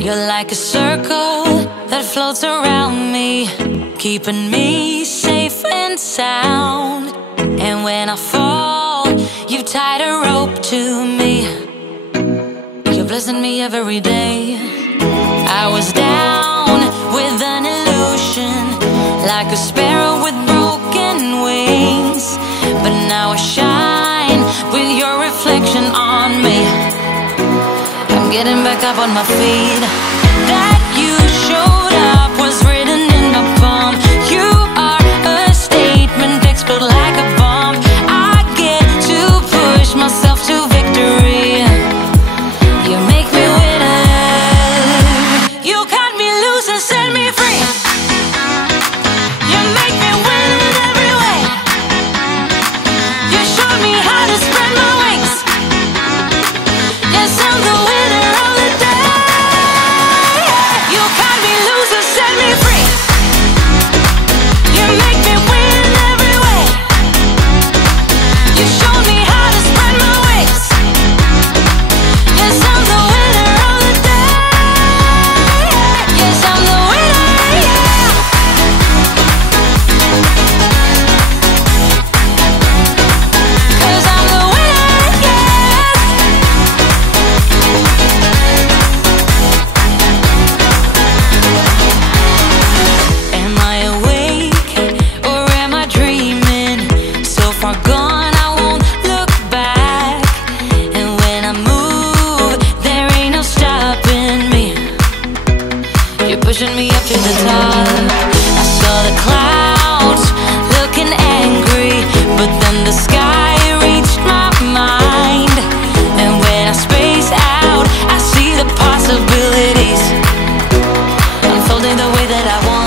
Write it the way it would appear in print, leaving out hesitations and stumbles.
You're like a circle that floats around me, keeping me safe and sound. And when I fall, you tied a rope to me. You're blessing me every day. I was down with an illusion, like a sparrow with broken wings. But now I shine with your reflection on me. I'm getting back up on my feet. That you showed up was written in my palm. You are a statement, explode like a bomb. I get to push myself to victory. You make me winner. You cut me loose and set me free. You make me win in every way. You showed me how to spread my wings. Yes, I'm the winner of the day. You cut me loose and set me free. You make me win in every way. You showed me how to spread my wings. Yes, I'm the winner of the day. Yes, I'm the winner, yeah. 'Cause I'm the winner, yes. Am I awake or am I dreaming? So far gone, I won't look back. And when I move, there ain't no stopping me. You're pushing me up to the top. I saw the clouds looking angry, but then the sky reached my mind. And when I space out, I see the possibilities unfolding the way that I want.